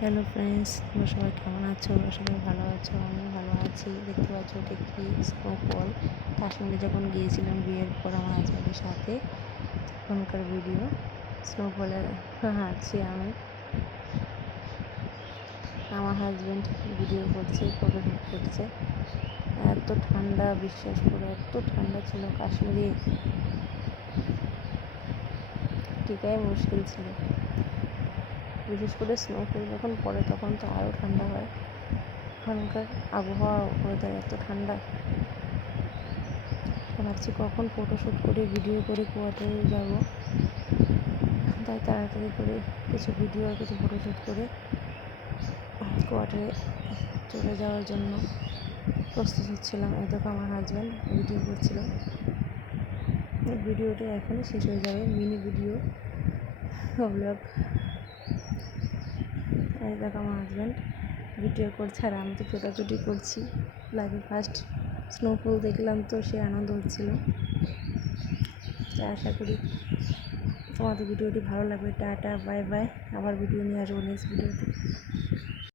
Hello friends, তোমরা সবাই কেমন আছো? সবাই ভালো আছো? আমিও ভালো আছি। দেখতে পাচ্ছ এটা একটি স্নোফল। কাশ্মীরে যখন গিয়েছিলাম বিয়ের পর আমার হাজব্যান্ডের সাথে, তখনকার ভিডিও। স্নোফলের হাঁটছি আমি, আমার হাজব্যান্ড ভিডিও করছে, ফটোশ্যুট করছে। এত ঠান্ডা, বিশ্বাস করো, এত ঠান্ডা ছিল কাশ্মীরে, টিকাই মুশকিল ছিল। বিশেষ করে স্নোফল যখন পড়ে তখন তো আরও ঠান্ডা হয়। ওখানকার আবহাওয়া ওয়েদার এত ঠান্ডা। ভাবছি কখন ফটোশ্যুট করে ভিডিও করে কোয়ার্টারে যাব, তাই তাড়াতাড়ি করে কিছু ভিডিও আর কিছু ফটোশ্যুট করে কোয়ার্টারে চলে যাওয়ার জন্য প্রস্তুত হচ্ছিলাম। এই দেখো আমার হাজব্যান্ড ভিডিও করছিল। ভিডিওটা এখনই শেষ হয়ে যাবে, মিনি ভিডিও ব্লগ। এই দেখো আমার হাজব্যান্ড ভিডিও করছে আর আমি তো ছোটাছুটি করছি। লাইফে ফার্স্ট স্নোফল দেখলাম, তো সে আনন্দ হচ্ছিল। আশা করি তোমাদের ভিডিওটি ভালো লাগবে। Tata, bye bye. আবার ভিডিও নিয়ে আসবো নেক্সট ভিডিওতে।